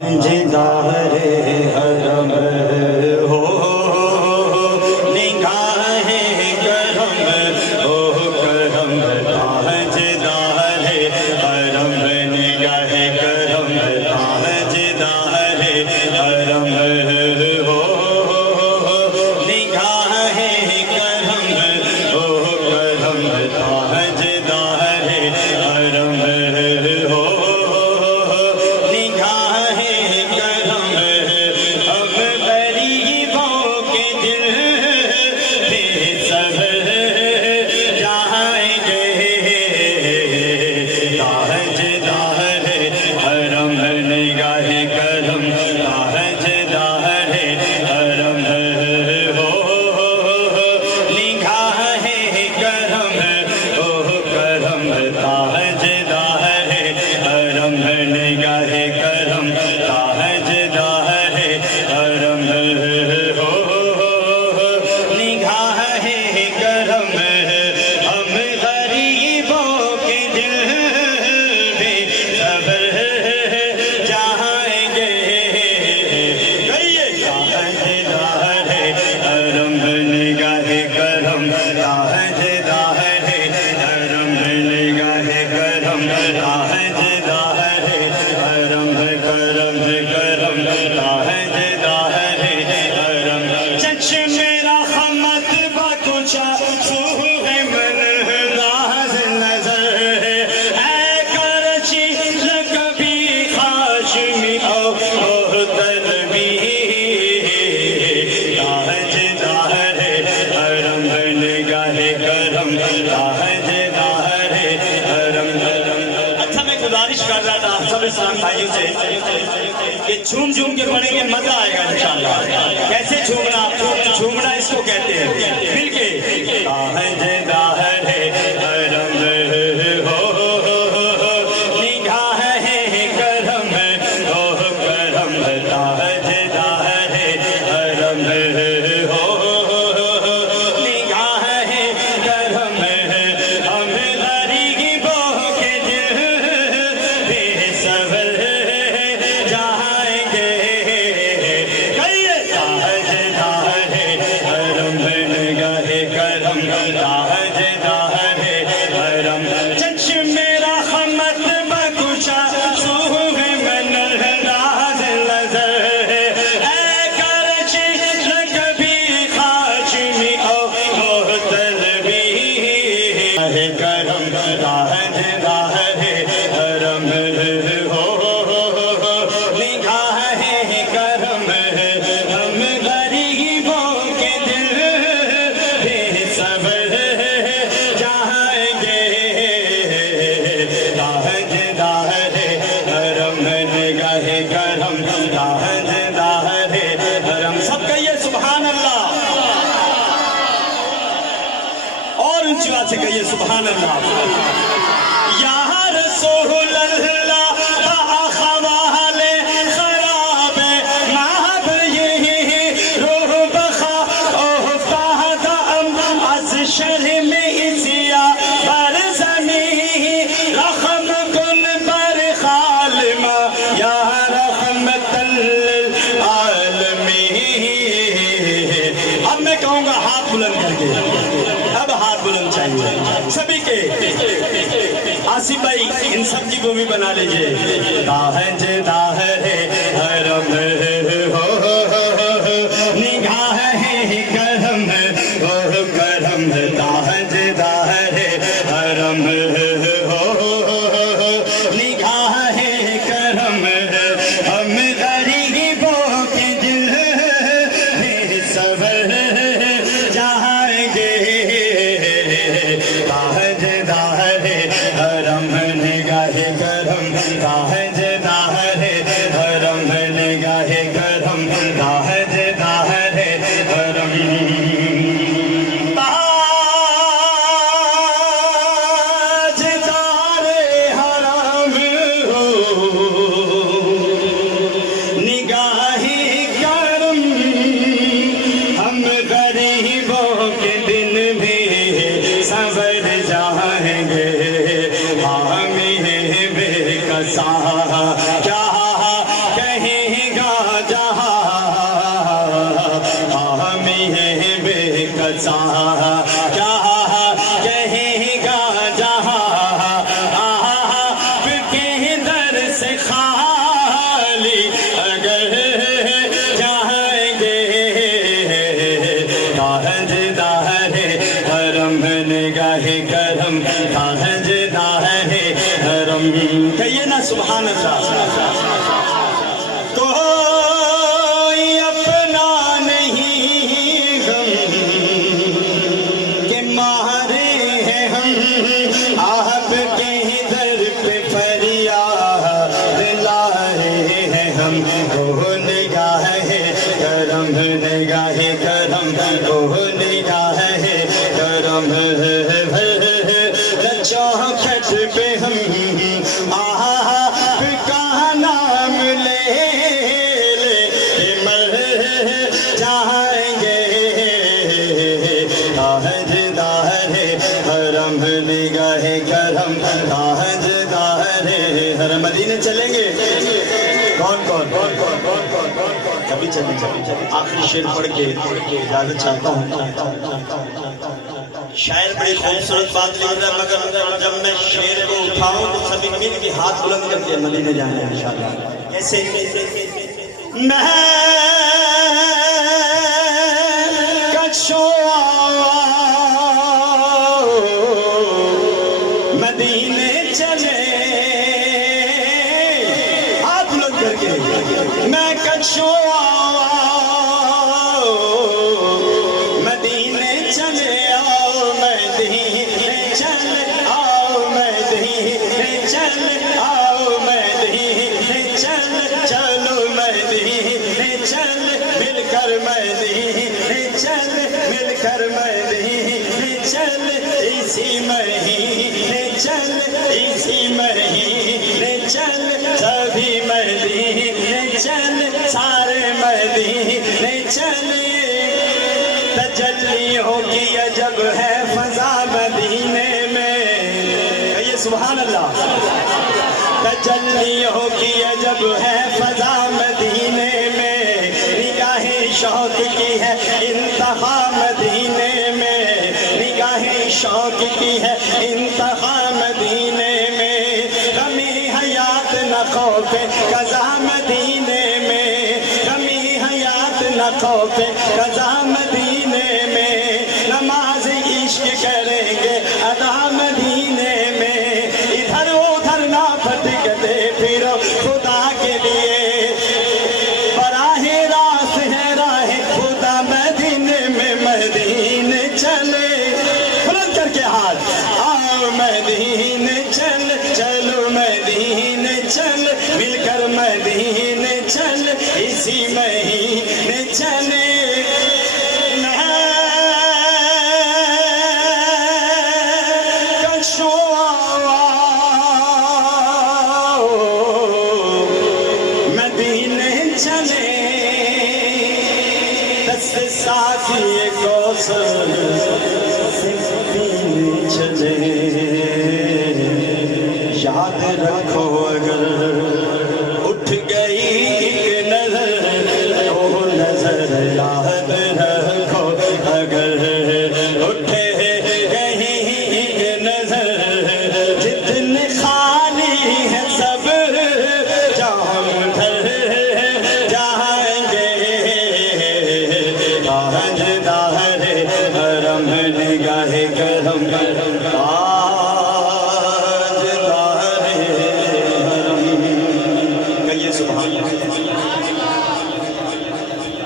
جدارے حرم ہو نگاہیں کرم ہو کرم تاجدارے حرم نگاہ کرم تاجدارے حرم ہو نگاہیں کرم ہو کرم تاجدارے حرم ہو اسلام بھائیوں سے کہ جھوم جھوم کے پڑھیں گے مزہ آئے گا انشاءاللہ. کیسے جھومنا؟ جھومنا اس کو کہتے ہیں مل کے سے کہیے سبحان اللہ. یا رسول اللہ باخوال خراب مہب یہی روح بخا افتاد از شرم اسیا بر زمین رحم کن بر خالما یا رحمت للعالمین. اب میں کہوں گا ہاتھ بلند کر کے, اب ہاتھ بلند چاہیے سبھی کے. آصف بھائی ان سب کی وہ بھی بنا لیجئے. تاجدار حرم ہو نگاہ کرم ہو کرم تاجدار حرم ہو نگاہ کرم ہم غریبوں کے دل میں صبر جائیں گے. تاجدار حرم نگاہ کرم تاجدار حرم कहीं गा जहाँ हामी है बेकसा क्या कहीं गा जहाँ आपके दर से खाली अगर जाएंगे ताजदार हरम निगाहे करम ताजदार हरम कहिए ना सुभान अल्लाह। कोई अपना नहीं गम के मारे हैं हम आपके दर पे फरियाद लाए हैं हम। वो निगाह है करम निगाहे करम वो निगाह है करम चौखट पे हम आपका नाम ले मर जाएंगे ताजदार हरम निगाहे करम ताजदार हरम। मदीने चलेंगे कौन कौन कभी चलेंगे। आखिरी शेर पढ़ के इजाजत चाहता हूँ। शायर बड़ी खूबसूरत बात लिख रहा है, मगर जब मैं शेर को उठाऊं तो सभी मिल के हाथ बुलंद करके मदीने जाना है इंशाअल्लाह। कैसे मैं कशो मदीने चले हाथ बुलंद करके मैं कशो मदीने चले मिलकर मदीने चल इसी महीने चल इसी महीने चल सभी मदीने चल सारे मदीने चले। तजल्लियों की अजब है फजा मदीने में कहिए सुभान अल्लाह। तजल्लियों की अजब है फजा मदीने में निगाहे शौक की है इंतहा मदीने में निगाहे शौक की है इंतहा मदीने में। कमी हयात न खौफे कज़ा मदीने में कमी हयात न खौफे कज़ा मदीने में। नमाज इश्क करेंगे अदा मदीने में इधर उधर ना भटकते फिरो खुदा के लिए। मदीने चले बुलंद करके हाथ आओ मदीने चल चलो मदीने चल मिलकर मदीने चल इसी महीने चले। मदीने चले साथी कौशल चले याद रखो अगर उठ गई एक नजर तो नजर याद रखो अगर उठे गई एक नजर जितने खाली है सब जहाँ उधर जाएंगे ताजदार हरम निगाहे करम